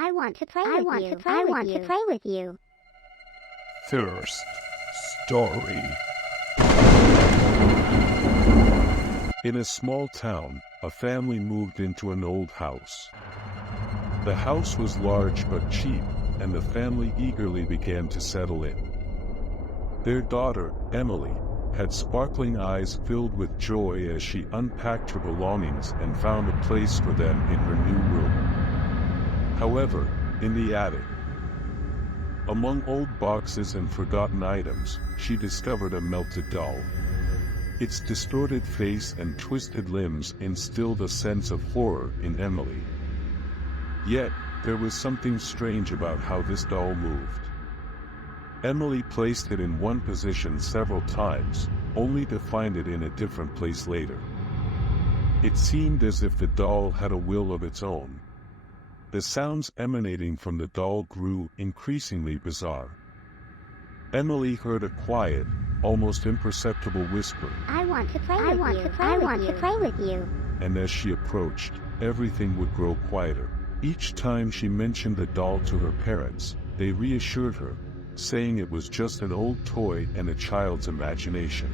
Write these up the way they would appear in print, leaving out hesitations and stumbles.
I want to play with you. I want to play with you. First story. In a small town, a family moved into an old house. The house was large but cheap, and the family eagerly began to settle in. Their daughter, Emily, had sparkling eyes filled with joy as she unpacked her belongings and found a place for them in her new room. However, in the attic, among old boxes and forgotten items, she discovered a melted doll. Its distorted face and twisted limbs instilled a sense of horror in Emily. Yet, there was something strange about how this doll moved. Emily placed it in one position several times, only to find it in a different place later. It seemed as if the doll had a will of its own. The sounds emanating from the doll grew increasingly bizarre. Emily heard a quiet, almost imperceptible whisper. I want to play with you. I want to play with you. And as she approached, everything would grow quieter. Each time she mentioned the doll to her parents, they reassured her, saying it was just an old toy and a child's imagination.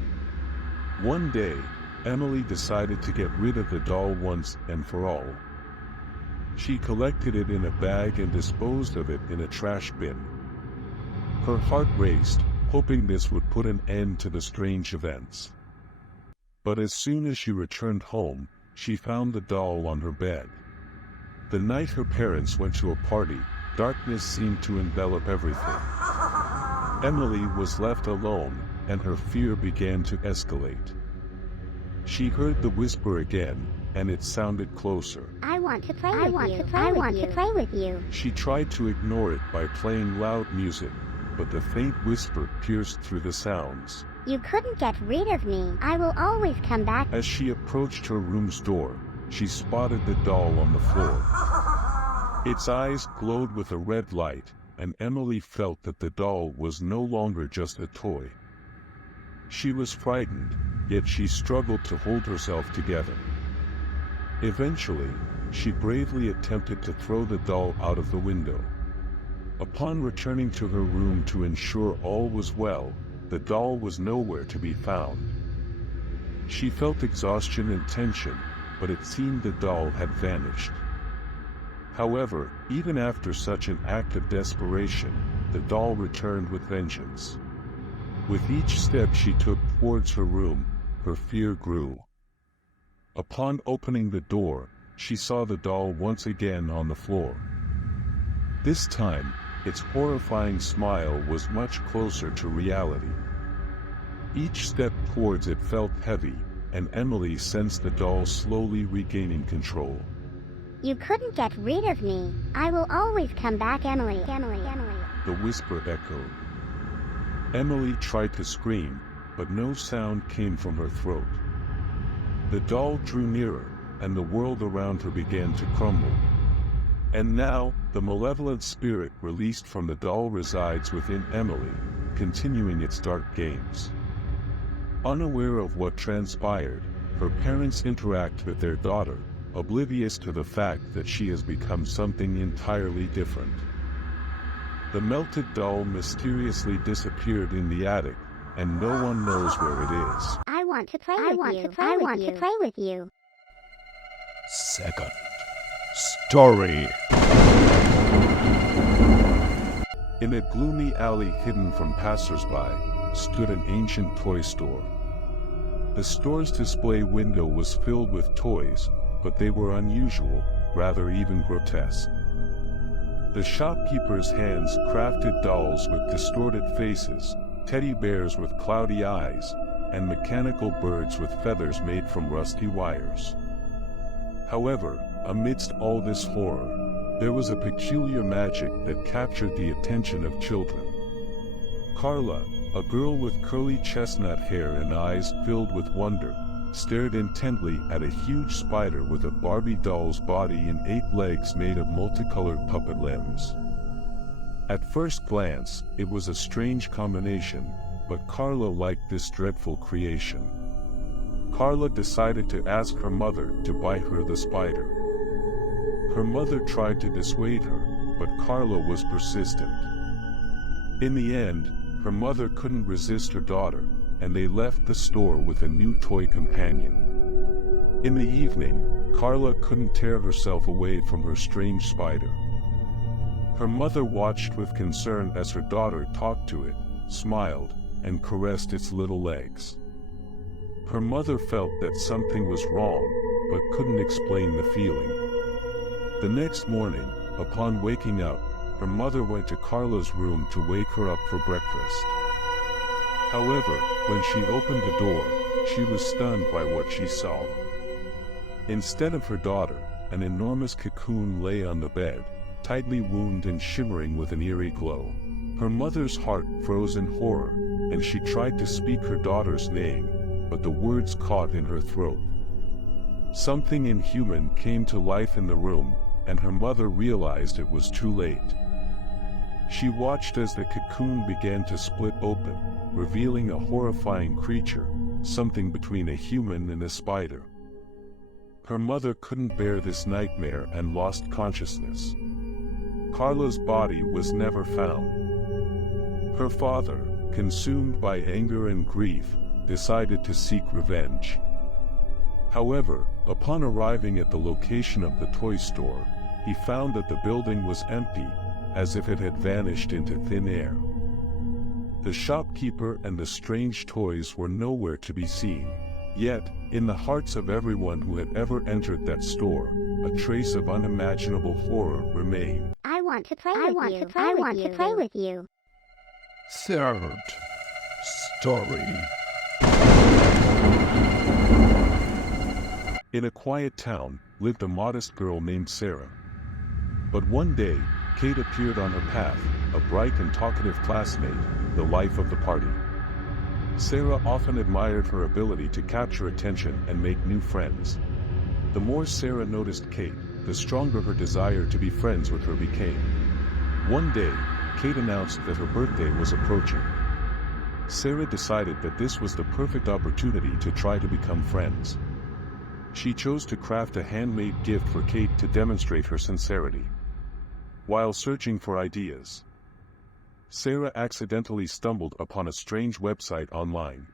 One day, Emily decided to get rid of the doll once and for all. She collected it in a bag and disposed of it in a trash bin. Her heart raced, hoping this would put an end to the strange events. But as soon as she returned home, she found the doll on her bed. The night her parents went to a party, darkness seemed to envelop everything. Emily was left alone, and her fear began to escalate. She heard the whisper again, and it sounded closer. I want to play with you. I want to play with you. She tried to ignore it by playing loud music, but the faint whisper pierced through the sounds. You couldn't get rid of me. I will always come back. As she approached her room's door, she spotted the doll on the floor. Its eyes glowed with a red light, and Emily felt that the doll was no longer just a toy. She was frightened, yet she struggled to hold herself together. Eventually, she bravely attempted to throw the doll out of the window. Upon returning to her room to ensure all was well, the doll was nowhere to be found. She felt exhaustion and tension, but it seemed the doll had vanished. However, even after such an act of desperation, the doll returned with vengeance. With each step she took towards her room, her fear grew. Upon opening the door, she saw the doll once again on the floor. This time, its horrifying smile was much closer to reality. Each step towards it felt heavy, and Emily sensed the doll slowly regaining control. You couldn't get rid of me. I will always come back, Emily. The whisper echoed. Emily tried to scream, but no sound came from her throat. The doll drew nearer, and the world around her began to crumble. And now, the malevolent spirit released from the doll resides within Emily, continuing its dark games. Unaware of what transpired, her parents interact with their daughter, oblivious to the fact that she has become something entirely different. The melted doll mysteriously disappeared in the attic, and no one knows where it is. I want to play with you. I want to play with you. Second story. In a gloomy alley hidden from passersby, stood an ancient toy store. The store's display window was filled with toys, but they were unusual, rather even grotesque. The shopkeeper's hands crafted dolls with distorted faces, teddy bears with cloudy eyes, and mechanical birds with feathers made from rusty wires. However, amidst all this horror, there was a peculiar magic that captured the attention of children. Carla, a girl with curly chestnut hair and eyes filled with wonder, stared intently at a huge spider with a Barbie doll's body and 8 legs made of multicolored puppet limbs. At first glance, it was a strange combination, but Carla liked this dreadful creation. Carla decided to ask her mother to buy her the spider. Her mother tried to dissuade her, but Carla was persistent. In the end, her mother couldn't resist her daughter, and they left the store with a new toy companion. In the evening, Carla couldn't tear herself away from her strange spider. Her mother watched with concern as her daughter talked to it, smiled, and caressed its little legs. Her mother felt that something was wrong, but couldn't explain the feeling. The next morning, upon waking up, her mother went to Carla's room to wake her up for breakfast. However, when she opened the door, she was stunned by what she saw. Instead of her daughter, an enormous cocoon lay on the bed, tightly wound and shimmering with an eerie glow. Her mother's heart froze in horror, and she tried to speak her daughter's name, but the words caught in her throat. Something inhuman came to life in the room, and her mother realized it was too late. She watched as the cocoon began to split open, revealing a horrifying creature, something between a human and a spider. Her mother couldn't bear this nightmare and lost consciousness. Carla's body was never found. Her father, consumed by anger and grief, decided to seek revenge. However, upon arriving at the location of the toy store, he found that the building was empty, as if it had vanished into thin air. The shopkeeper and the strange toys were nowhere to be seen. Yet, in the hearts of everyone who had ever entered that store, a trace of unimaginable horror remained. I want to play with you. Third story. In a quiet town, lived a modest girl named Sarah. But one day, Kate appeared on her path, a bright and talkative classmate, the life of the party. Sarah often admired her ability to capture attention and make new friends. The more Sarah noticed Kate, the stronger her desire to be friends with her became. One day, Kate announced that her birthday was approaching. Sarah decided that this was the perfect opportunity to try to become friends. She chose to craft a handmade gift for Kate to demonstrate her sincerity. While searching for ideas, Sarah accidentally stumbled upon a strange website online.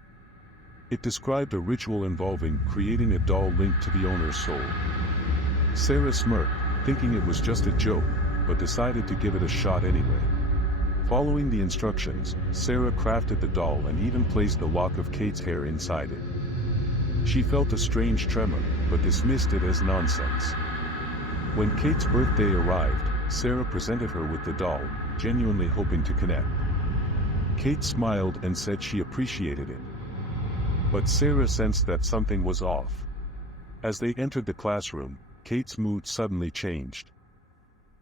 It described a ritual involving creating a doll linked to the owner's soul. Sarah smirked, thinking it was just a joke, but decided to give it a shot anyway. Following the instructions, Sarah crafted the doll and even placed a lock of Kate's hair inside it. She felt a strange tremor, but dismissed it as nonsense. When Kate's birthday arrived, Sarah presented her with the doll, genuinely hoping to connect. Kate smiled and said she appreciated it. But Sarah sensed that something was off. As they entered the classroom, Kate's mood suddenly changed.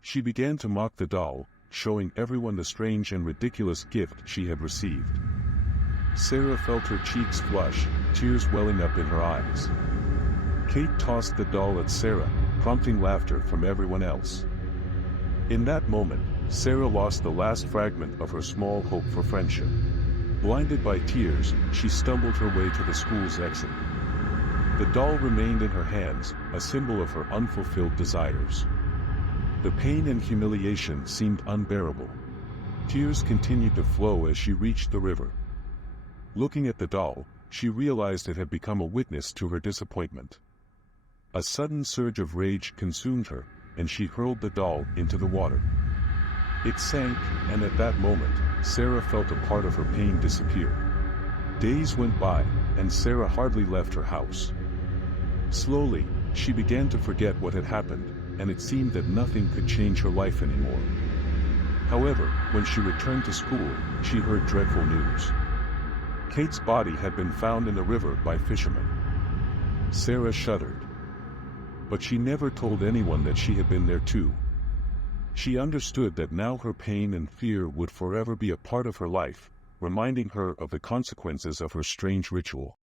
She began to mock the doll, showing everyone the strange and ridiculous gift she had received. Sarah felt her cheeks flush, tears welling up in her eyes. Kate tossed the doll at Sarah, prompting laughter from everyone else. In that moment, Sarah lost the last fragment of her small hope for friendship. Blinded by tears, she stumbled her way to the school's exit. The doll remained in her hands, a symbol of her unfulfilled desires. The pain and humiliation seemed unbearable. Tears continued to flow as she reached the river. Looking at the doll, she realized it had become a witness to her disappointment. A sudden surge of rage consumed her, and she hurled the doll into the water. It sank, and at that moment, Sarah felt a part of her pain disappear. Days went by, and Sarah hardly left her house. Slowly, she began to forget what had happened, and it seemed that nothing could change her life anymore. However, when she returned to school, she heard dreadful news. Kate's body had been found in the river by fishermen. Sarah shuddered. But she never told anyone that she had been there too. She understood that now her pain and fear would forever be a part of her life, reminding her of the consequences of her strange ritual.